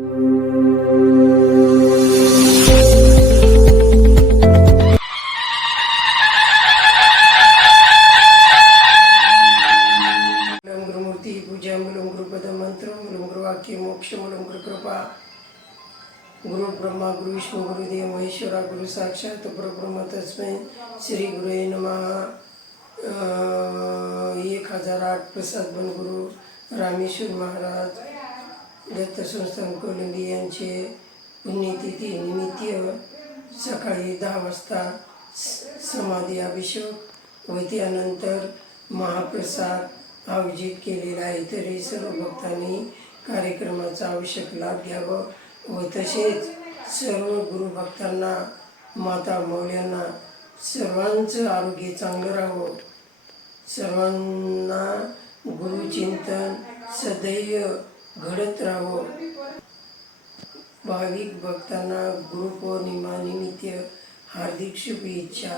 गुरुमूर्ती पूजा मूलम गुरुपद मंत्र मूलम गुरुवाक्य मोक्ष मूलम गुरुकृपा गुरु ब्रह्मा गुरु विष्णु गुरुदेव महेश्वरा गुरु साक्षात परब्रह्म तस्मै श्री गुरुवे नमः। 1008 प्रसाद गुरु रामेश्वर महाराज दत्त संस्थान कोलंबी यांचे पुण्यतिथी निमित्त सकाळी 10 वाजता समाधी अभिषेक व त्यानंतर महाप्रसाद आयोजित केलेला आहे। तरी सर्व भक्तांनी कार्यक्रमाचा आवश्यक लाभ घ्यावा व तसेच सर्व गुरुभक्तांना माता मौल्यांना सर्वांचं आरोग्य चांगलं राहावं, सर्वांना गुरुचिंतन सदैव घडत राहावं। भाविक भक्तांना गुरुपौर्णिमा निमित्त हार्दिक शुभेच्छा।